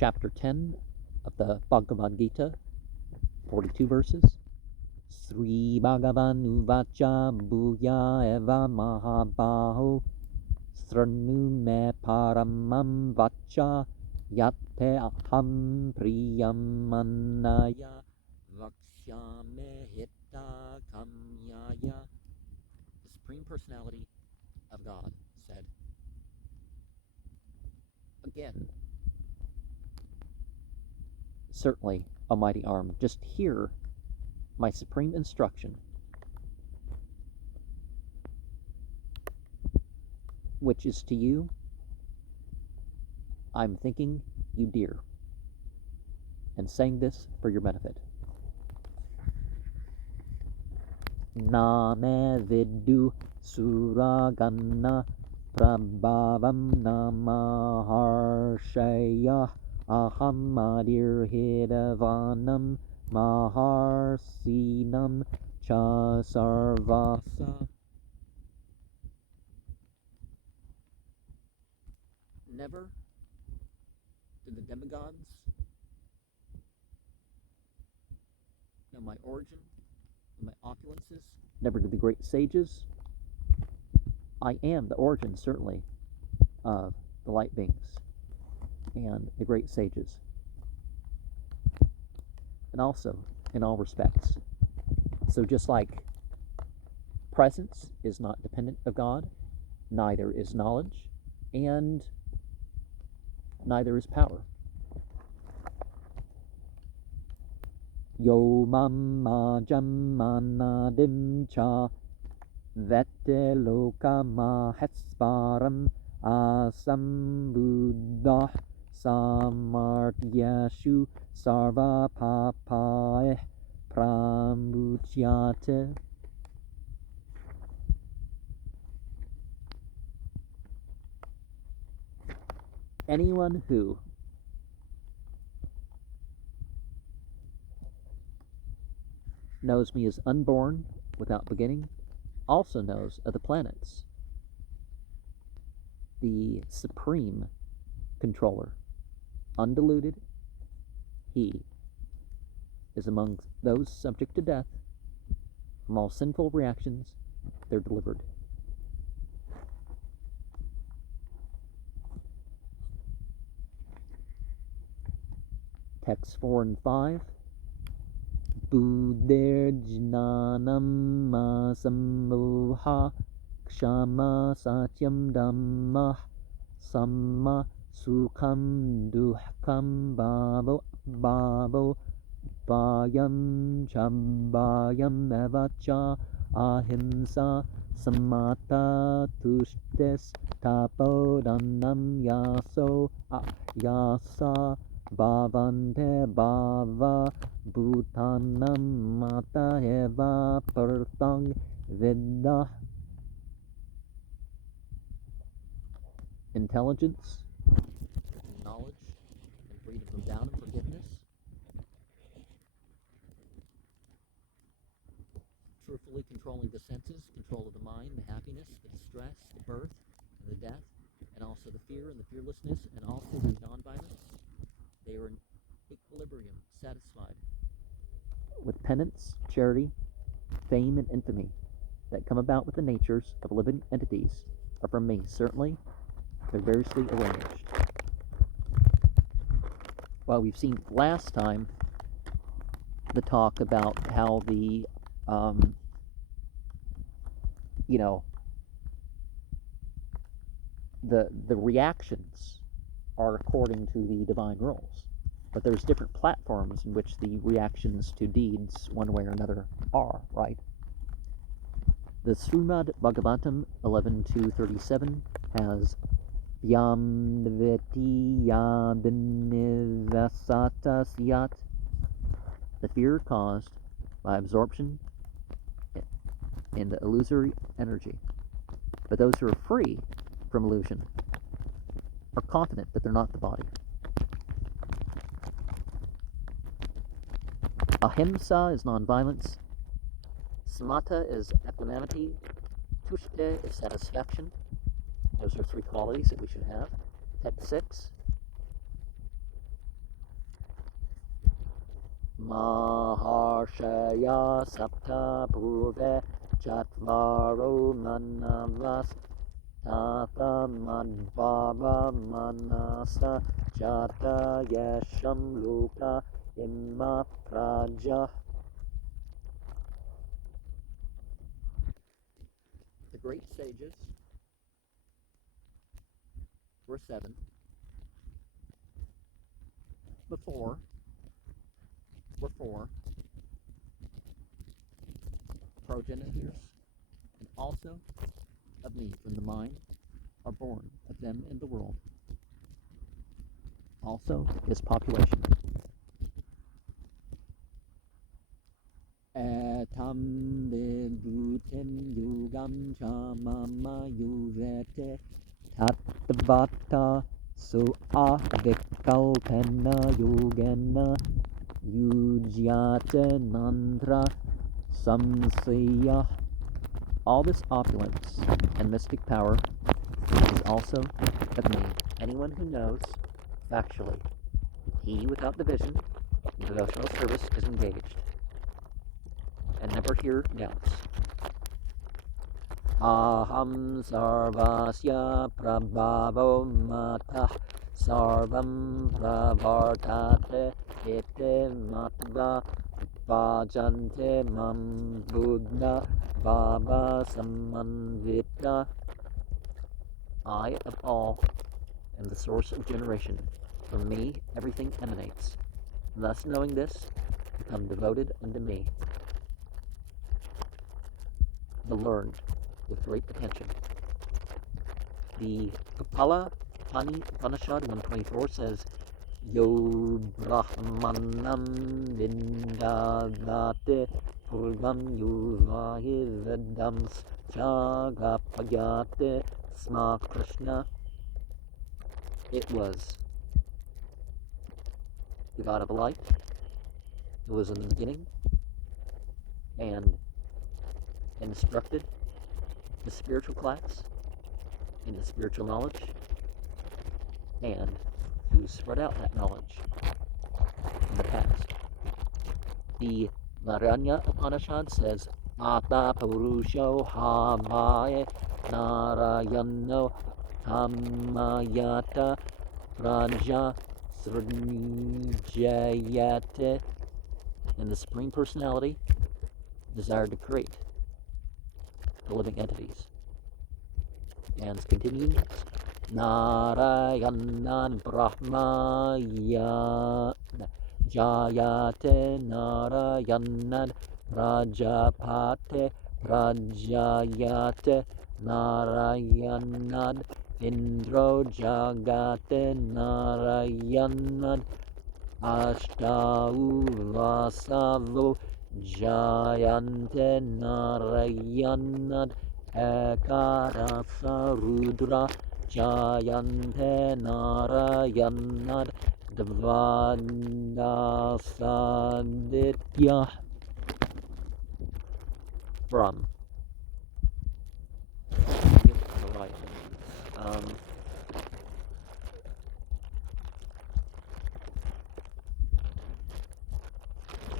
chapter 10 of the Bhagavad Gita, 42 verses. Sri Bhagavan Uvacha Bhuya Eva Mahabaho Sranu Me Paramam Vacha Yatte Aham Priyamanaya Vakshame Hitta Kamyaya. The Supreme Personality of God said, again, certainly, Almighty Arm, just hear my supreme instruction, which is to you, I'm thinking you dear, and saying this for your benefit. Name vidu suragana prabhavam namaharshaya aham adirhidavanam maharsinam cha sarvasa. Never did the demigods know my origin and my opulences. Never did the great sages. I am the origin, certainly, of the light beings and the great sages. And also, in all respects. So just like presence is not dependent of God, neither is knowledge, and neither is power. Yo mamma jammanadim cha vette lokama hetsparam asam buddha samartyashu sarva papae pramuchyate. Anyone who knows me as unborn, without beginning, also knows of the planets, the supreme controller, undiluted. He is among those subject to death. From all sinful reactions, they're delivered. Texts 4 and 5. Buddher jnanam masammoha kshama satyam dhamma samma sukham duhkam bhavo bhayam chabhayam evacha ahimsa samata tushtes tapodannam yasa bhavante bhava bhutanam mata eva partang vidya. Intelligence, knowledge, and freedom from doubt and forgiveness. Truthfully controlling the senses, control of the mind, the happiness, the distress, the birth, and the death, and also the fear and the fearlessness, and also the non-violence. They are in equilibrium, satisfied with penance, charity, fame, and infamy that come about with the natures of living entities are from me, certainly. They're variously arranged. Well, we've seen last time the talk about how the reactions are according to the divine rules. But there's different platforms in which the reactions to deeds, one way or another, are, right? The Srimad Bhagavatam 11.2.37 has Yam Niveti Yabinivasata Syat, the fear caused by absorption in the illusory energy. But those who are free from illusion are confident that they're not the body. Ahimsa is nonviolence. Samatha is equanimity. Tushte is satisfaction. Those are three qualities that we should have. Text 6. Maharshaya Sapta Purve Chatvaro Manavas Tata Madhvava Manasa Jata Yesham Luka Imma Praja. The great sages were seven before were four progenitors, and also of me from the mind are born of them in the world. Also his population. Etam vibhutim yugam cha mama yuvete tatvata su avikalpena yogena yujyate nandra samsaya. All this opulence and mystic power is also of me. Anyone who knows, factually, he without division, in devotional service is engaged, and never hear doubts. Aham sarvasya prabhavo matah sarvam pravartate ete matva bhajante mam buddha bhava samanvita. I of all am the source of generation. From me everything emanates. Thus knowing this, become devoted unto me. The learned with great attention. The Kapala Upanishad 124 says, Yo Brahmanam Vindagate Purvam Yuvahi Vedams Chagapayate Sma Krishna. It was the God of light. It was in the beginning and instructed the spiritual class in the spiritual knowledge and to spread out that knowledge in the past. The Naranya Upanishad says, Ata Purusho Havaye Narayano Hamayata Raja Srijayate. And the Supreme Personality desired to create the living entities. And it's continuing next. Narayanan Brahmaya Jayate Narayanan Rajapate Rajayate Narayanan Indro Jagate Narayanan Ashtau Vasavo Jayante Narayanad Ekarasa Rudra Jayante Narayanad Dvanasaditya. From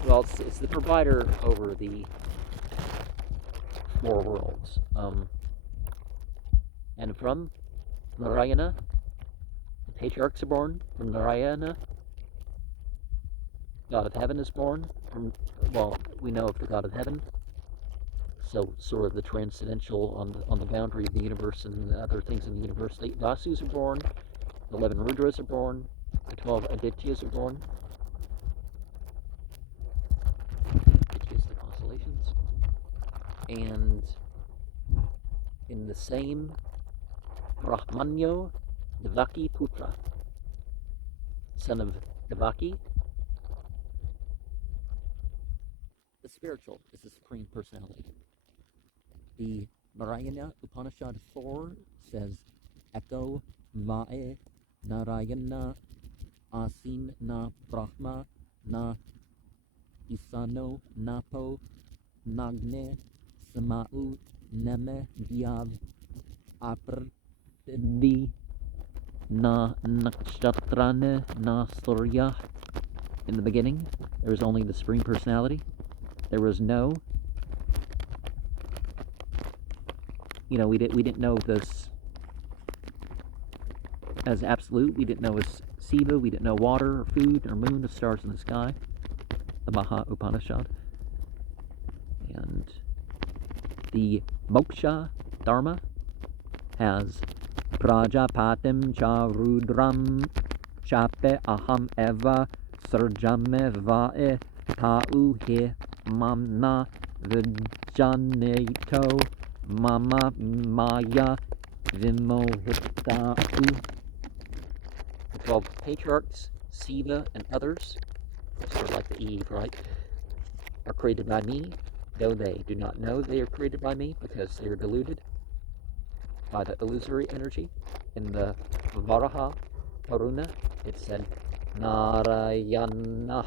well, it's the provider over the four worlds. And from Narayana, the patriarchs are born. From Narayana, God of heaven is born. Well, we know of the God of heaven, so sort of the transcendental on the boundary of the universe and other things in the universe. The 8 Vasus are born. The 11 Rudras are born. The 12 Adityas are born. Adityas, the constellations. And in the same Brahmanyo, Devaki Putra, son of Devaki, the spiritual is the Supreme Personality. The Narayana Upanishad 4 says, Eko Vae Narayana Asin na Brahma na Isano Napo Nagne Samau Neme Diav Aprdi na Nakshatrane na Surya In the beginning, there was only the Supreme Personality. There was no, we didn't know this as absolute. We didn't know as Siva. We didn't know water or food or moon or stars in the sky. The Maha Upanishad. And the Moksha Dharma has Prajapatim cha Rudram Chape Aham Eva Surjame Vae Tau He Mamna Vijaneto Mama Maya Vimohitau. The 12 patriarchs, Siva and others, sort of like the Eve, right, are created by me, though they do not know they are created by me because they are deluded by the illusory energy. In the Varaha Purana, it said, Narayana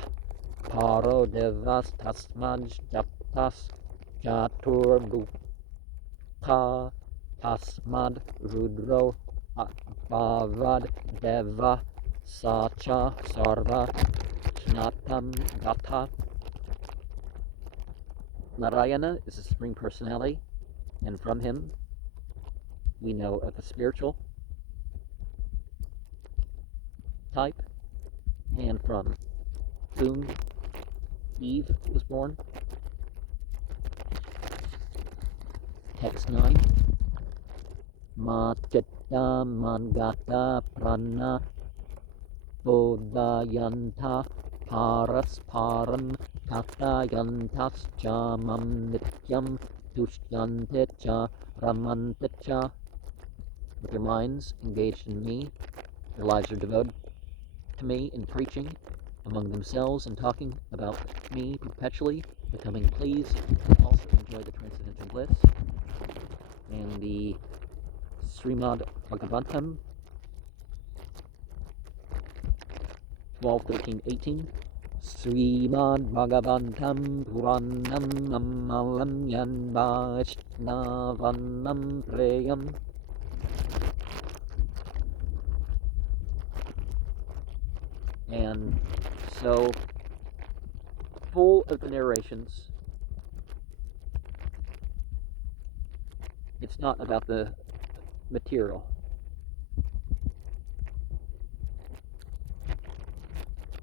Paro Devas Tasmaj Japas Jatur Bukha Tasmad Rudro Bhavad Deva Sacha Sarva Shnatam Gata. Narayana is the Supreme Personality, and from him we know of the spiritual type, and from whom Eve was born. Text 9. Matita Mangata Prana Bodhayanta Paras Param Katayantas Chamam Nityam Tushyantecha Ramantecha. With their minds engaged in me, their lives are devoted to me in preaching among themselves and talking about me perpetually, becoming pleased, and also enjoy the transcendental bliss. And the Srimad Bhagavatam 12, 13, 18. Srimad Bhagavatam Puranam Amalam Yan Vaishnavanam Preyam. And so, full of the narrations, it's not about the material.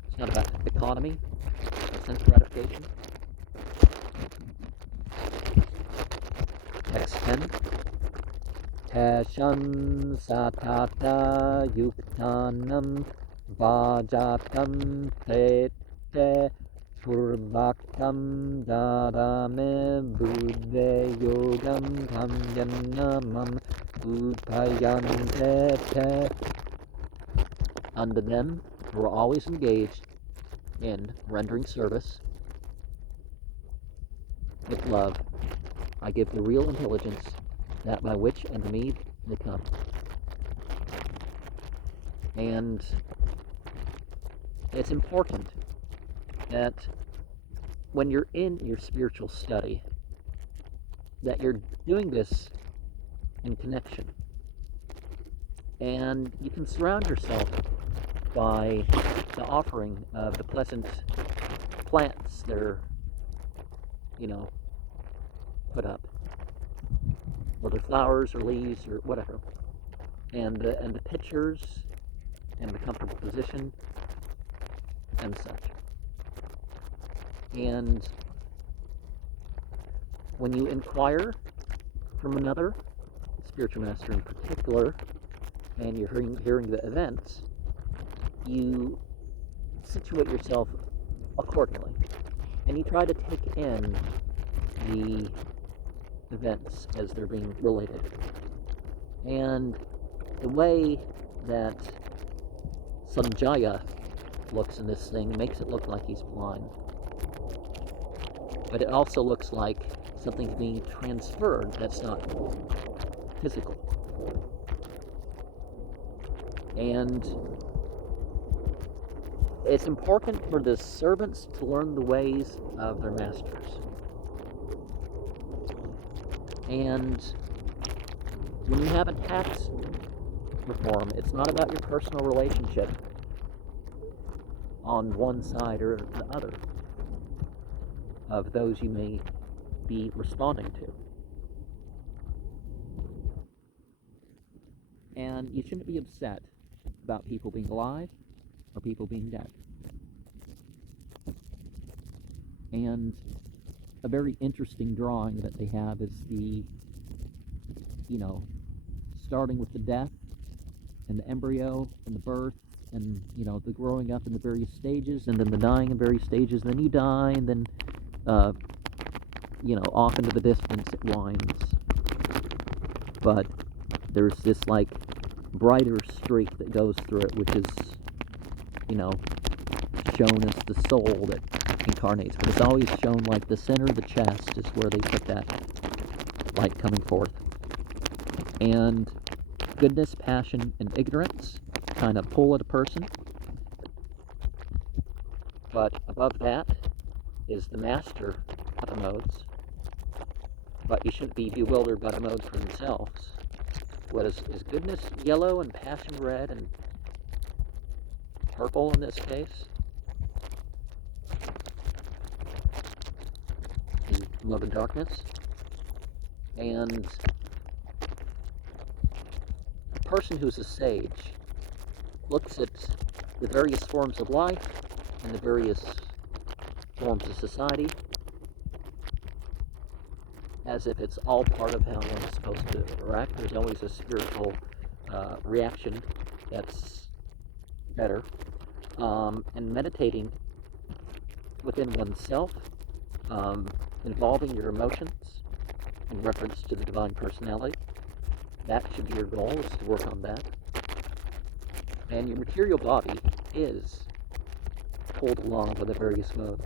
It's not about economy or sense gratification. Text 10. Tesham satata yuktanam vajatam prete purvaktam dadame buddhe yogam tam yannamam upayante. Unto them who are always engaged in rendering service with love, I give the real intelligence, that by which unto me they come. And it's important that when you're in your spiritual study, that you're doing this in connection. And you can surround yourself by the offering of the pleasant plants that are, put up, whether flowers or leaves or whatever, and the pictures and the comfortable position and such. And when you inquire from another spiritual master in particular, and you're hearing the events, you situate yourself accordingly, and you try to take in the events as they're being related. And the way that Sanjaya looks in this thing makes it look like he's blind, but it also looks like something's being transferred that's not physical. And it's important for the servants to learn the ways of their masters. And when you have a tax reform, it's not about your personal relationship on one side or the other of those you may be responding to. And you shouldn't be upset about people being alive or people being dead. And a very interesting drawing that they have is the, starting with the death and the embryo and the birth and, the growing up in the various stages, and then the dying in various stages, and then you die, and then, off into the distance it winds. But there's this, brighter streak that goes through it, which is, shown as the soul that incarnates. But it's always shown like the center of the chest is where they put that light coming forth. And goodness, passion, and ignorance kind of pull at a person. But above that is the master of the modes. But you shouldn't be bewildered by the modes for themselves. What is goodness yellow and passion red and purple in this case? And love and darkness. And a person who's a sage looks at the various forms of life and the various forms of society as if it's all part of how one's supposed to interact. There's always a spiritual reaction that's better. And meditating within oneself, involving your emotions in reference to the divine personality. That should be your goal, is to work on that. And your material body is pulled along by the various modes.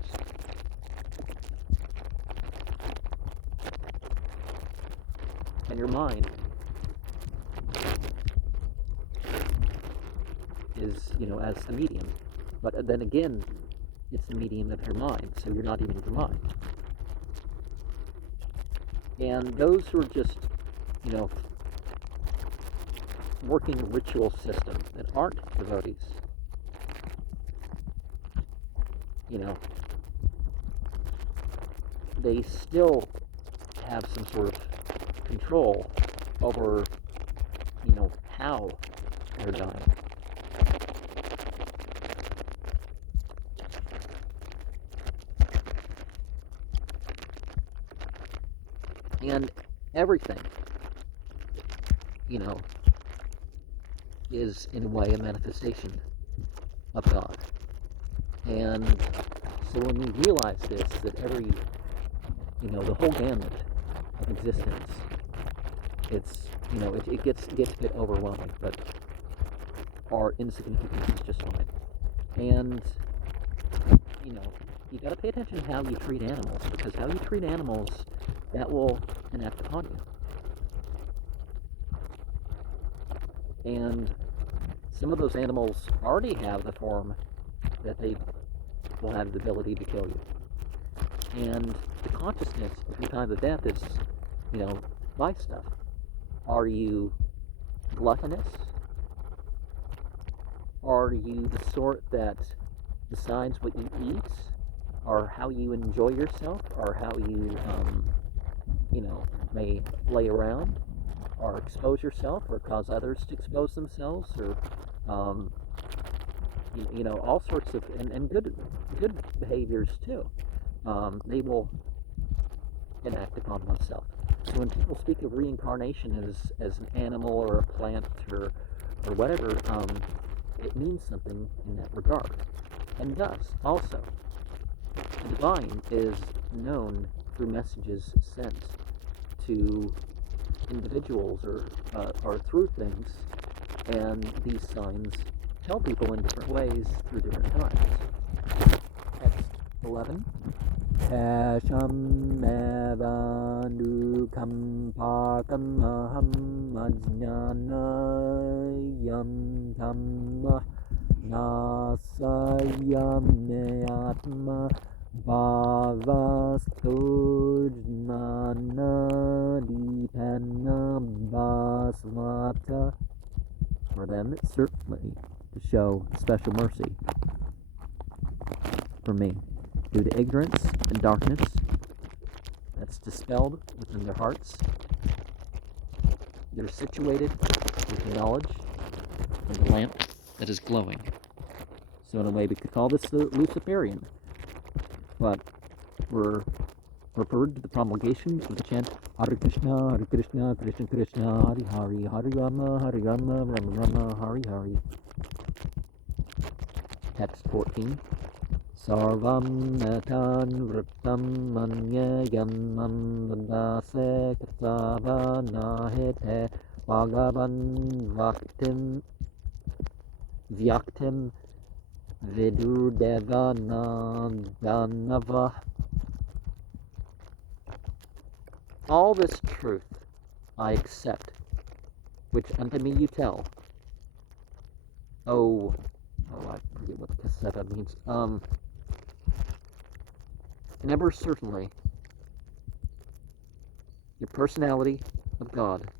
And your mind is, as the medium. But then again, it's the medium of your mind, so you're not even your mind. And those who are just, working a ritual system that aren't devotees, they still have some sort of control over, how they're dying. And everything, is in a way a manifestation of God. And so when you realize this, that every, the whole gamut of existence, it's, it gets a bit overwhelming, but our insignificance is just fine. And, you got to pay attention to how you treat animals, because how you treat animals, that will enact upon you. And some of those animals already have the form that they will have the ability to kill you. And the consciousness of the time of death is, by stuff. Are you gluttonous? Are you the sort that decides what you eat, or how you enjoy yourself, or how you, may lay around, or expose yourself, or cause others to expose themselves, or, all sorts of, and good behaviors too. They will enact upon oneself. So when people speak of reincarnation as an animal or a plant or whatever, it means something in that regard, and does also. The divine is known through messages sent to individuals or through things, and these signs tell people in different ways through different times. Text 11. Tesham evandukam pakam aham ajnanayam tamah nasayam meatma bhavastujnana dipana basvata. For them, it's certainly to show special mercy. for me. Due to ignorance and darkness that's dispelled within their hearts, they're situated with knowledge and the lamp that is glowing. So in a way we could call this the Luciferian, but we're referred to the promulgation of the chant Hare Krishna, Krishna Krishna, Hare Hare, Hare Rama, Rama Rama, Hare Hare. Text 14. Sarvam Natan Vrittam Manyayam Mandase Katsava Nahite Bhagavan Vyaktim Vidurdeva Nadanava. All this truth I accept, which unto me you tell. I forget what cassetta means. Never certainly your personality of God.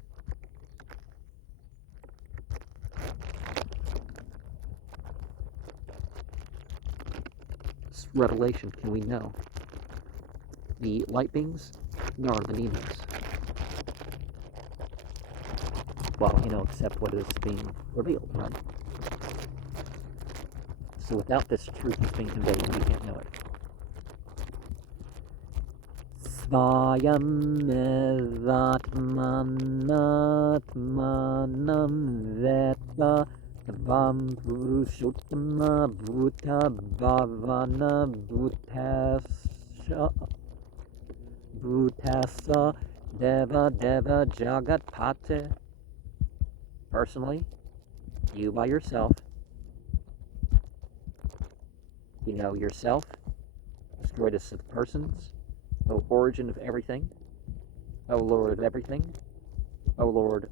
This revelation can we know. The light beings, nor the demons. Well, except what is being revealed, right? So without this truth that's being conveyed, we can't know it. Svayam evatmanatmanam veta Vam Purushottama Bhuta Bhavana Bhutasa Deva Jagat Pate. Personally, you by yourself, you know yourself, destroyedest of persons, O origin of everything, O Lord of everything, O Lord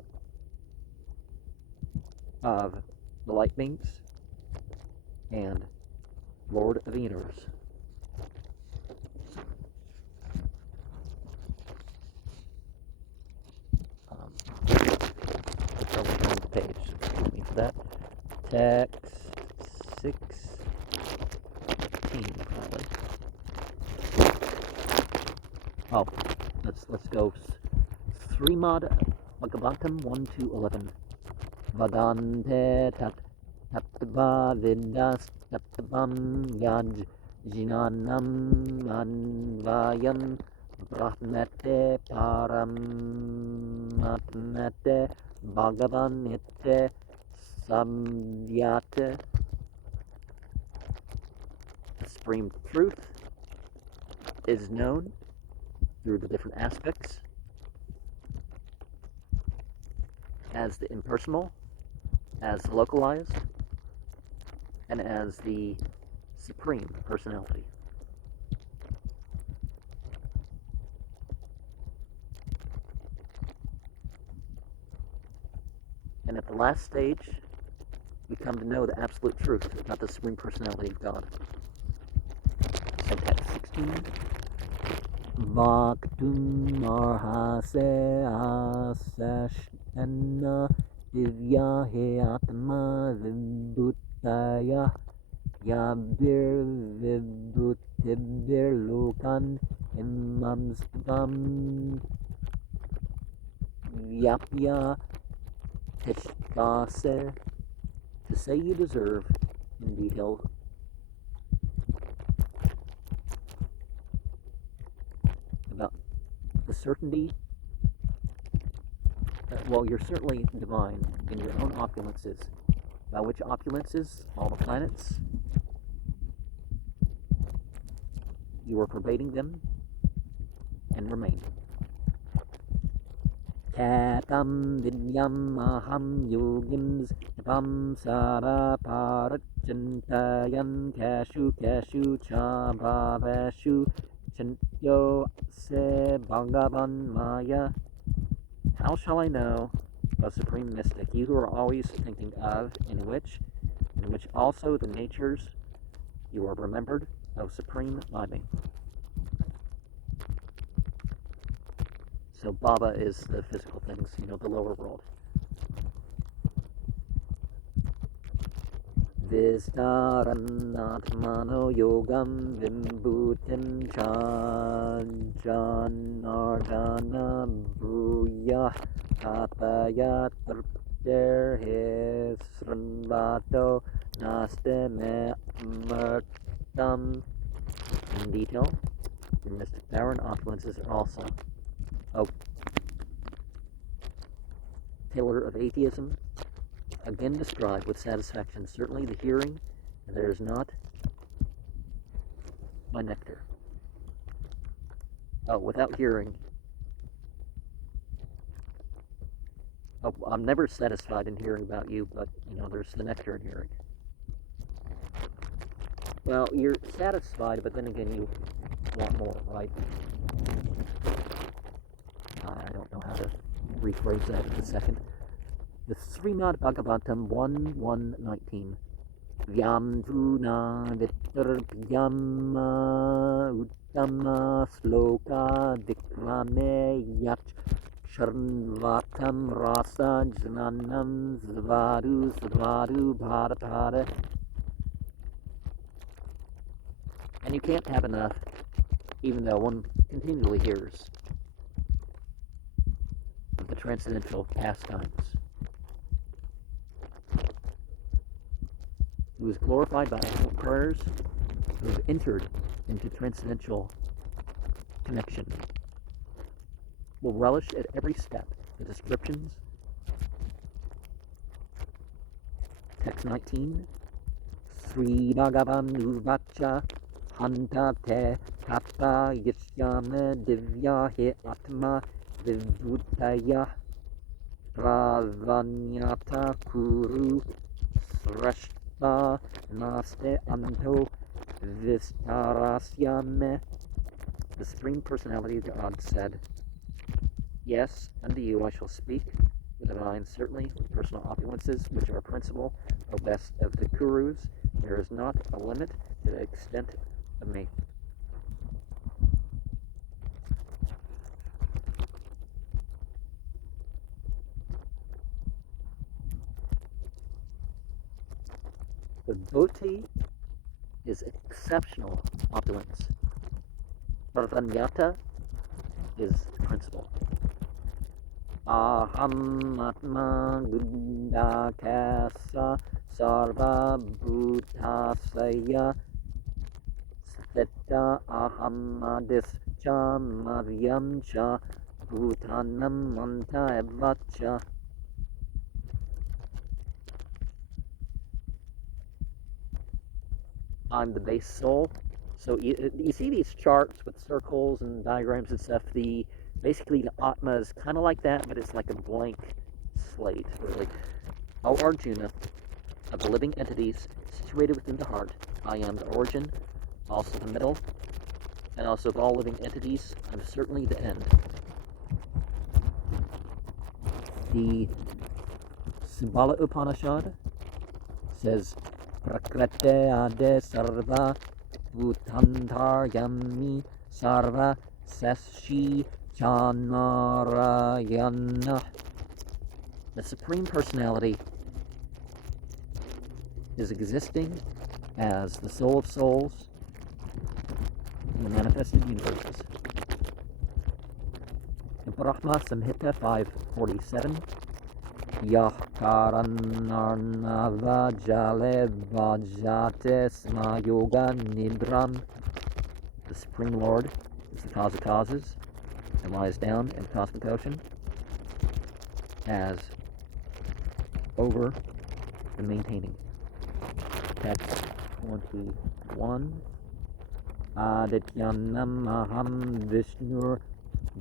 of the light beings, and Lord of the universe. Let's over on the page, excuse me for that. Text 16, probably. Oh, let's go. Srimad Bhagavatam 1-11. Vadante tattva vidas tattvam yaj jinanam anvayam brahmete paramatmete bhagavan ite samyate. The supreme truth is known through the different aspects as the impersonal, as the localized, and as the supreme personality. And at the last stage, we come to know the absolute truth about the supreme personality of God. So text 16. Vaktum arhase asashna divya he atma vibhutaya yabir vibhutibir lokan imam svam vyapya tishtase. To say you deserve, indeed he'll about the certainty that, well, you're certainly divine in your own opulences. By which opulences? All the planets. You are pervading them and remain. Katam vidyam aham yogimsvam sara parachantayam kashu cha bhavashu chantyo se bhagavan maya. How shall I know, O supreme mystic, you who are always thinking of, in which also the natures you are remembered, O supreme living. So Baba is the physical things, the lower world. Vistaranatmano yogam vimbhutim janardana bhuyah tapaya tripter hisranvato nastame murtam. In detail, your mystic power and opulences are also a pillar of atheism, again described with satisfaction. Certainly the hearing, there is not my nectar. Oh, without hearing. Oh, I'm never satisfied in hearing about you, but, there's the nectar in hearing. Well, you're satisfied, but then again, you want more, right? I don't know how to rephrase that in a second. The Srimad Bhagavatam 1:119. Vyam tuna vitarpyama uttama sloka dikrame yach charnvatam rasa jananam zvadu bharatada. And you can't have enough, even though one continually hears of the transcendental pastimes. Who is glorified by excellent prayers, who have entered into transcendental connection, will relish at every step the descriptions. Text 19. Sri Bhagavan Uvacha Hanta Te Kappa Yishyama Divya He Atma Vivutaya Pravanyata Kuru Srashta Naste Anto Vistarasyame. The Supreme Personality of God said, yes, unto you I shall speak, the divine, certainly with personal opulences, which are principal, O best of the Kurus. There is not a limit to the extent of me. The devotee is exceptional opulence. Pradanyata is principle. Aham atma gundakasa sarva bhutasaya sthita ahamadis cha madhyam cha bhutanam manta evacha. I'm the base soul. So you see these charts with circles and diagrams and stuff. Basically the Atma is kind of like that, but it's like a blank slate, really. O Arjuna, of the living entities situated within the heart, I am the origin, also the middle, and also of all living entities, I'm certainly the end. The Simbala Upanishad says, Prakrite ade sarva Bhutantaryami sarva sashi chanarayana. The Supreme Personality is existing as the Soul of Souls in the manifested universes. In Brahma Samhita 547, Yah karanarnava jale vajate smayoga nidram. The Supreme Lord is the cause of causes and lies down in the cosmic ocean as over the maintaining. Text 21. Adityanam aham vishnur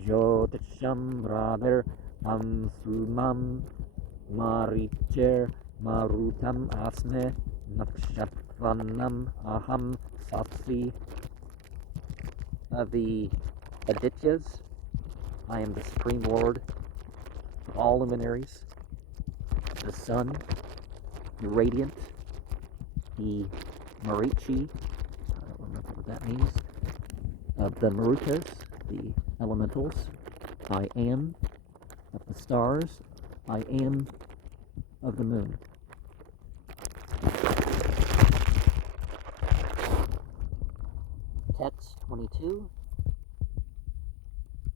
jyotisham radhar sumam maricher marutam asme nakshatranam aham satsi. The Adityas, I am the Supreme Lord of all luminaries, the sun, the radiant, the Marichi, I don't remember what that means, the Marutas, the elementals, I am of the stars, I am of the moon. Text 22.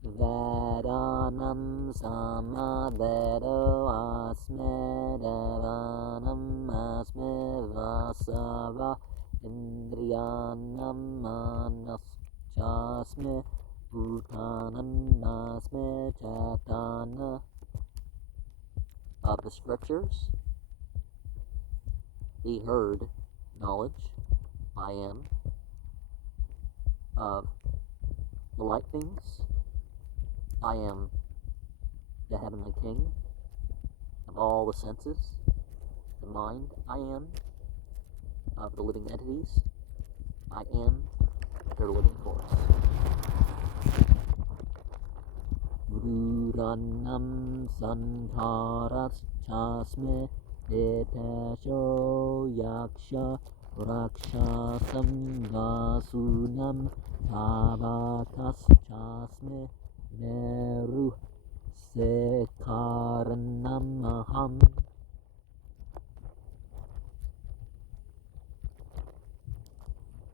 Vedanam samavedo asme devanam asme vasava indriyanam manaschasme bhutanam asme chatana. Of the scriptures, the heard knowledge I am. Of the light things, I am the heavenly king. Of all the senses, the mind I am. Of the living entities, I am their living force. Buddhanam sankaras chasme etesho yaksha rakshasam vasunam avatas chasme meru sekaranam aham.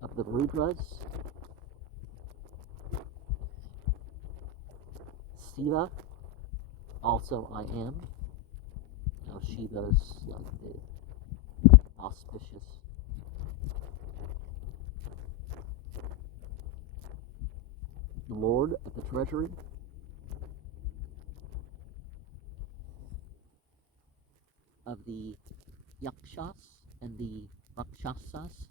Of the Rudras, Shiva, also I am. Now Shiva's like the auspicious. The Lord of the Treasury, of the Yakshas and the Rakshasas,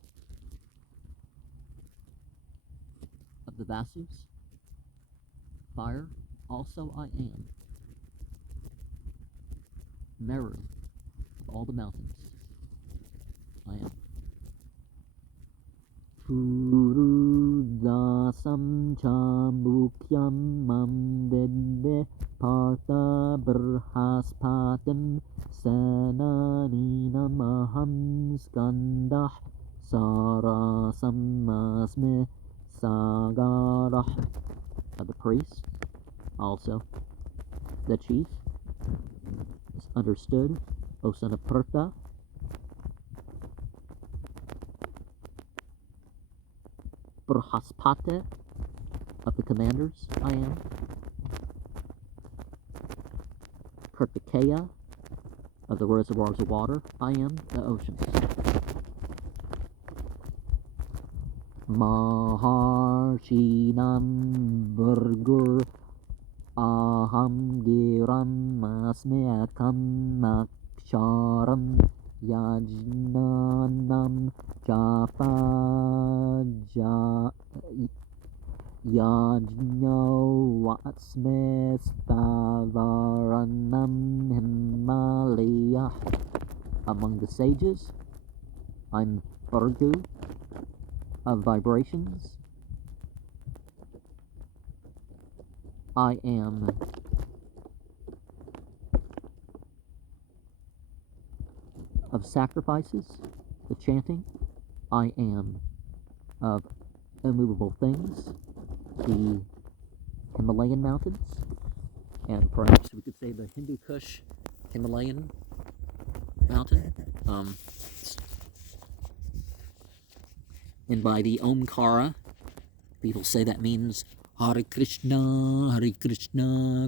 of the Vasus, fire, also I am. Meru, of all the mountains, I am. Purudasam chambukyam mamvedde partha brahaspatam sananinam aham skandah sarasam asme sagarah. Of the priest, also the chief, is understood, O son of Partha. Brahaspate, of the commanders, I am. Kartikeya, of the reservoirs of water, I am the oceans. Maharshinam Virgur aham giram asme akam aksharam yajnanam japa yajno asme stavaranam himalaya. Among the sages, I'm Virgu, of vibrations. I am of sacrifices, the chanting. I am of immovable things, the Himalayan mountains, and perhaps we could say the Hindu Kush Himalayan mountain. And by the Omkara, people say that means Hare Krishna,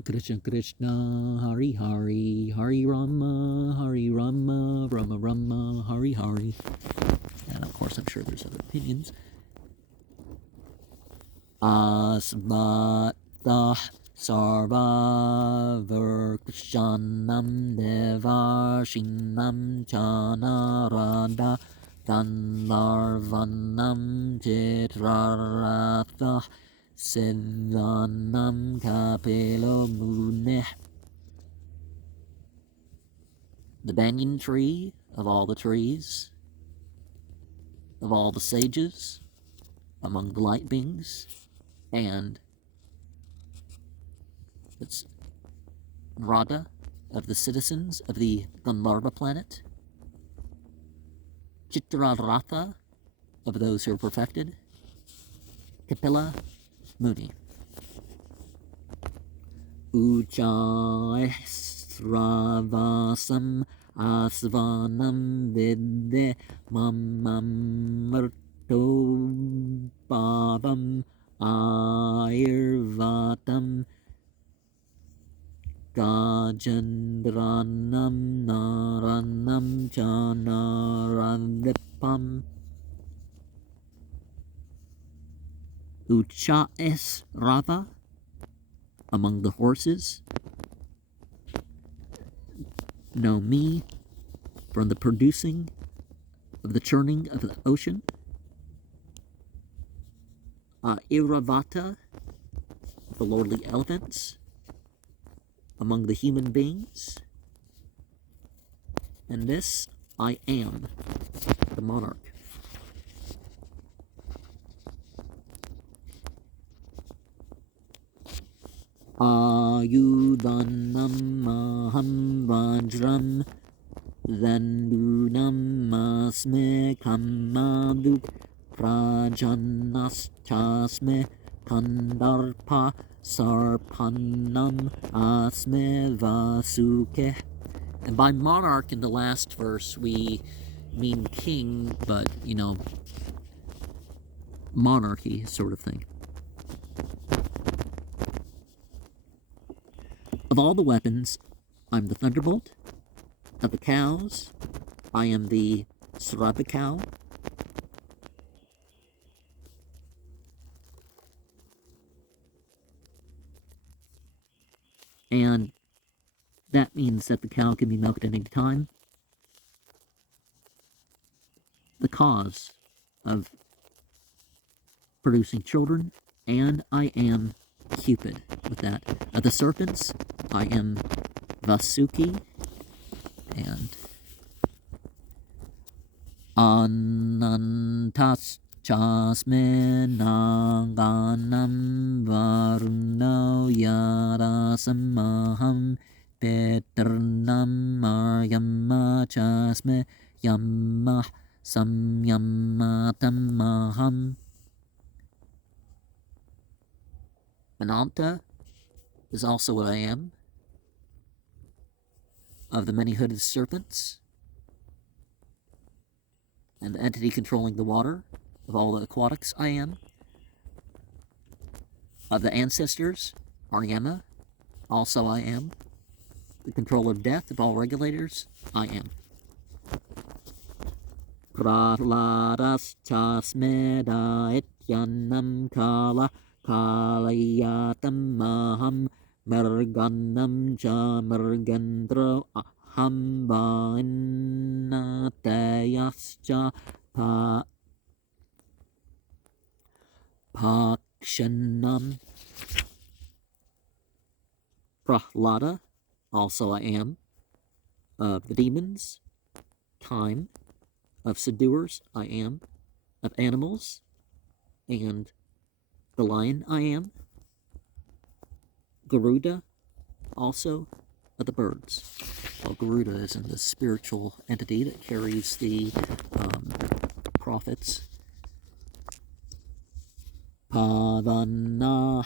Krishna Krishna, Hari Hari, Hari Rama, Rama Rama, Hari Hari. And of course, I'm sure there's other opinions. Asvatah Sarva Virkrishanam Devarshinam Chanarada Gandharvanam Chitraratha Siddhanam Kapilo Muneh. The banyan tree of all the trees, of all the sages, among the light beings, and it's Radha of the citizens of the Gandharva planet, Chitraratha of those who are perfected, Kapila Muni. Ujjai Sravasam Asvanam Vidde Mamam Marto Bhavam Ayurvatam Gajendranam Naranam Chanarandipam Uchais Rava among the horses. Know me from the producing of the churning of the ocean. Iravata, the lordly elephants among the human beings. And this I am, the monarch. Ayudanam maham vajram Vandunam asme kamaduk Prajanas chasme kandarpa sarpanam asme vasuke. And by monarch in the last verse we mean king, but monarchy sort of thing. Of all the weapons, I'm the thunderbolt. Of the cows, I am the Srava cow. And that means that the cow can be milked at any time. The cause of producing children, and I am Cupid with that. Of the serpents, I am Vasuki, and Anantas chasme naganam varuno yarasamaham peternam maryama chasme yamah samyamatamaham. Ananta is also what I am. Of the many-hooded serpents, and the entity controlling the water, of all the aquatics I am. Of the ancestors, Aryama, also I am. The controller of death, of all regulators, I am. Prahladas chasmeda ityanam kala kalayatam maham Marganam cha margandro aham vainatayascha pakshanam. Prahlada, also I am. Of the demons, time. Of subduers, I am. Of animals, and the lion, I am. Garuda, also of the birds. Well, Garuda is in the spiritual entity that carries the prophets. Pavanah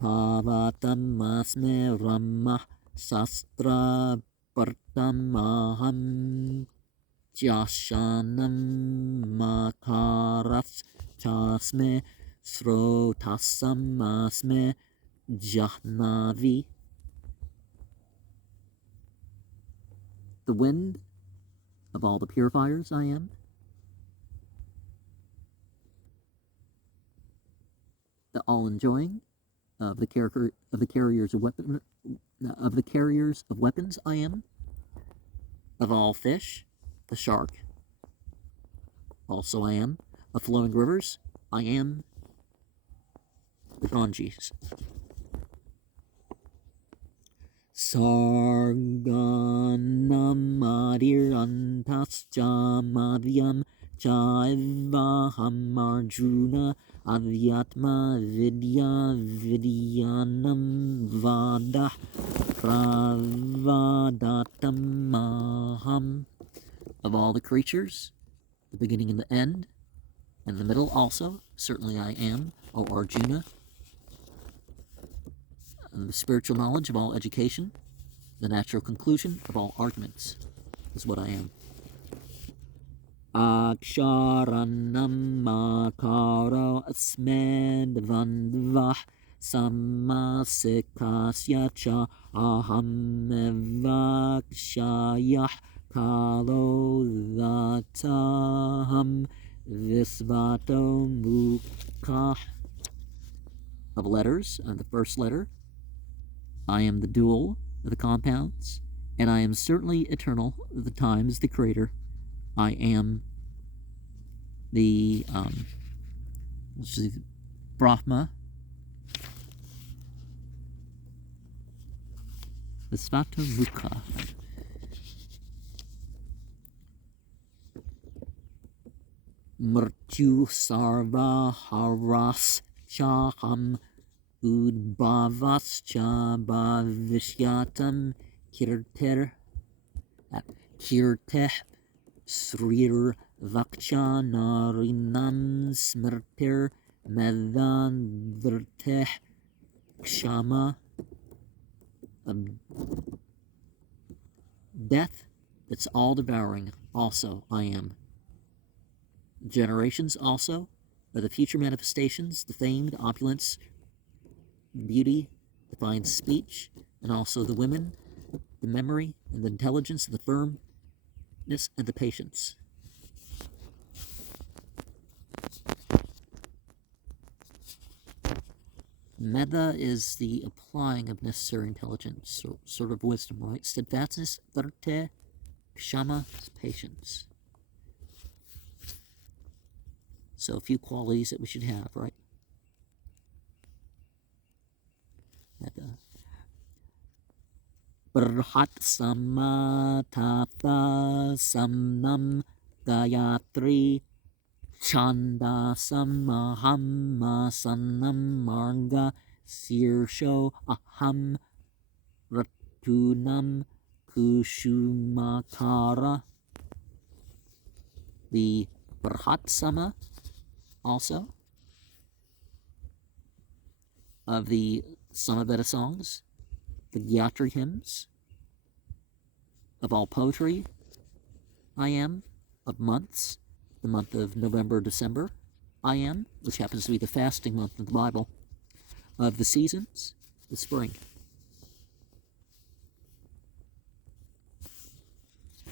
pavatam asme ramah sastra partamaham jashanam makaras chasme srotasam asme Jahnavi. The wind, of all the purifiers I am. The all-enjoying, of the carriers of weapons I am. Of all fish, the shark, also I am. Of flowing rivers, I am the Ganges. Sarganam adirantascha madhyam chaivaham arjuna avyatma vidya vidyanam vadah pravadatam maham. Of all the creatures, the beginning and the end, and the middle also, certainly I am, O Arjuna. And the spiritual knowledge of all education, the natural conclusion of all arguments, is what I am. Aksharanam makaro asmedvandvah samasikasya cha aham evakshayah kalo vataham visvato mukha. Of letters, the first letter, I am the dual of the compounds, and I am certainly eternal. The time is the creator. I am the Brahma, the Svata Mukha. Mrityu Sarva Haras Chaham Udbhavascha Bhavishyatam Kirter Srir Vaksha Narinam Smrtir Medandrteh Kshama. Death that's all devouring, also I am. Generations also are the future manifestations, the fame, the opulence, beauty, the fine speech, and also the women, the memory, and the intelligence, and the firmness, and the patience. Metta is the applying of necessary intelligence, sort of wisdom, right? Steadfastness, darte, kshama, patience. So a few qualities that we should have, right? Metta. Brhat samathatha samnam gayatri Chanda samaham sanam marga sirsho aham ratunam kushumakara. The Brhatsama also of the Samaveda songs, the Gyatri hymns, of all poetry, I am, of months, the month of November, December, I am, which happens to be the fasting month of the Bible, of the seasons, the spring.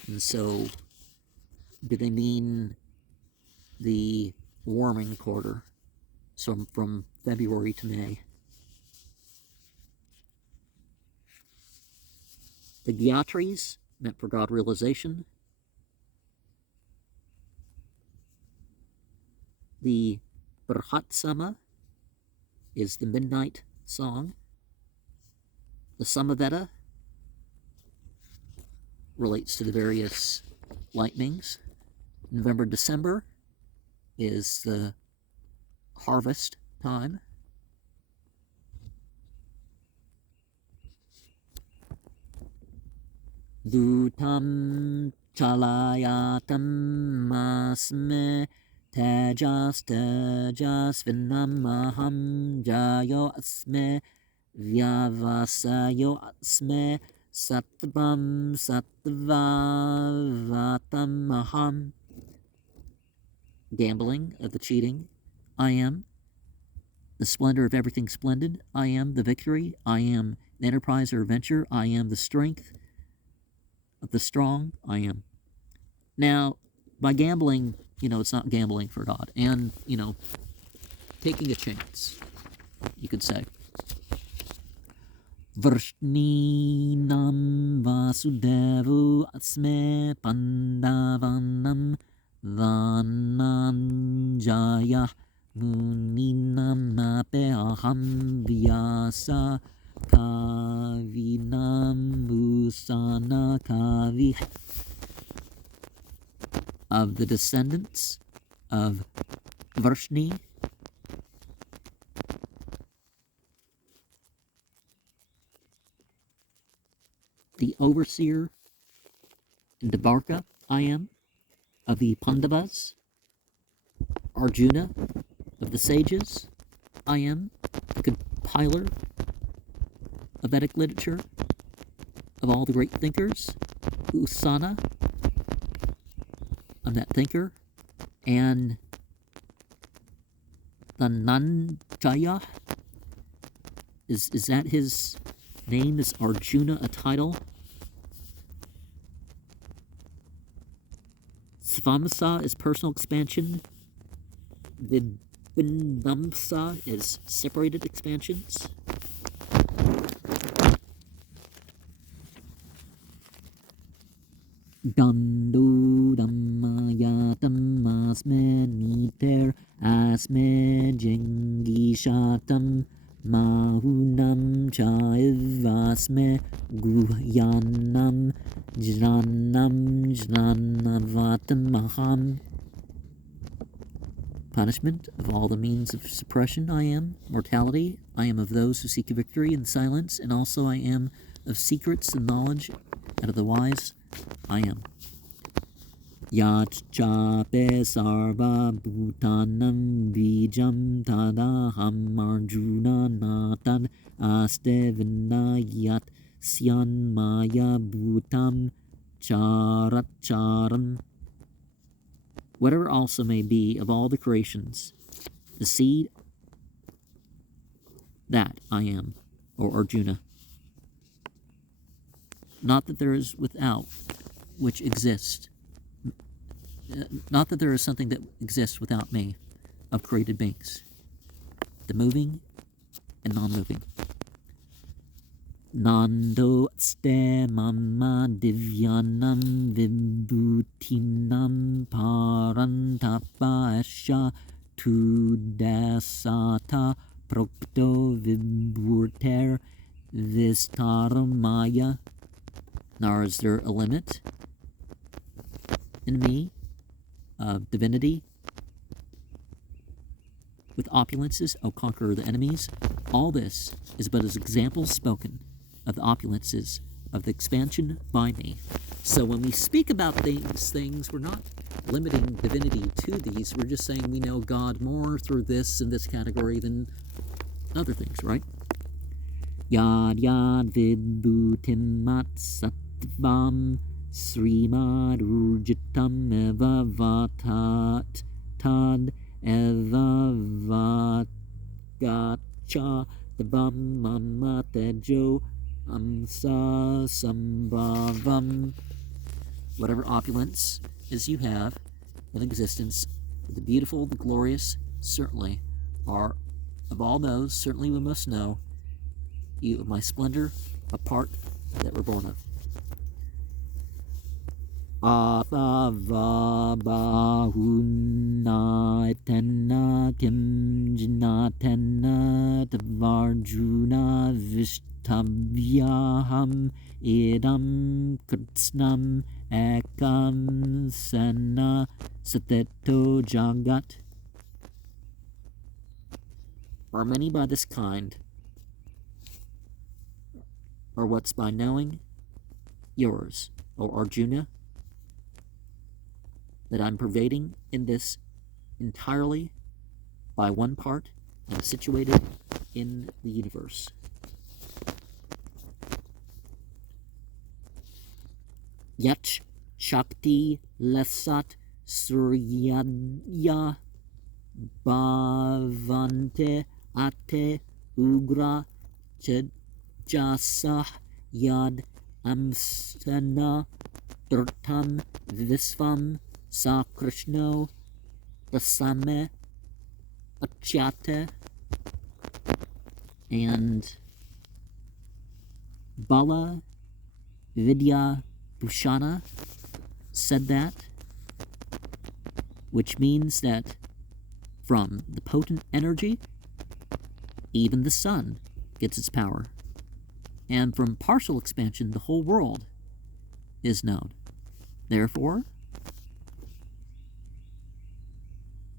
And so, do they mean the warming quarter, so from February to May? The Gyatris, meant for God realization. The Brhatsama is the midnight song. The Samaveda relates to the various lightnings. November, December is the harvest time. Dutam chalayatam masme tejas vinamaham jayo asme vyavasayo asme sattvam sattvavatamaham. Gambling, of the cheating, I am. The splendor of everything splendid, I am. The victory, I am. The enterprise or adventure, I am. The strength of the strong, I am. Now, by gambling, it's not gambling for God. And, taking a chance, you could say. Vrshninam vasudevu asme pandavanam vananjaya muninam ape aham vyasa kavinam musana kavi. Of the descendants of Vrshni, the overseer in Dvarka, I am. Of the Pandavas, Arjuna, of the sages, I am. The compiler of Vedic literature, of all the great thinkers, Usana, a that thinker, and the Nanjaya, is that his name? Is Arjuna a title? Svamsa is personal expansion. Vibhinamsa is separated expansions. Dando dhammayatam asme niter asme jengishatam mahunam chaivasme guhyanam jnanavatam maham. Punishment of all the means of suppression I am. Mortality, I am of those who seek victory in silence, and also I am of secrets and knowledge, and of the wise I am. Yat chape sarva bhutanam vijam tadaham arjuna natan aste vinayat syan maya bhutam charatcharam. Whatever also may be of all the creations, the seed, that I am, or Arjuna. Not that there is without which exists, not that there is something that exists without me, of created beings, the moving and non-moving. Nando ste mama divyanam vibhutinam parantapa asya tudasata prokto vibhurter vistaramaya. Nor is there a limit in me of divinity. With opulences, O conqueror the enemies. All this is but as examples spoken of the opulences of the expansion by me. So when we speak about these things, we're not limiting divinity to these. We're just saying we know God more through this and this category than other things, right? Yad yad vibhutim mat sattvam srimad urjitam eva vatat tad eva vatgacha devam mama tejo amsa sambhavam. Whatever opulence is you have in existence, the beautiful, the glorious, certainly are of all those, certainly we must know, you of my splendor, a part that we're born of. Atavabahunatena kim jinatena tavarjuna vishtavyaham idam kritsnam ekam sena sateto jagat. Are many by this kind, or what's by knowing? Yours, O Arjuna, that I'm pervading in this entirely by one part and situated in the universe. Yach Shakti Lesat Suryaya Bhavante Ate Ugra Jasah Yad Amsana Durtam Visvam Sa Krishno Dasame Achyate. And Bala Vidya Bhushana said that, which means that from the potent energy, even the sun gets its power. And from partial expansion, the whole world is known. Therefore,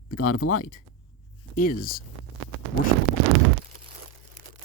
the God of light is worshipped.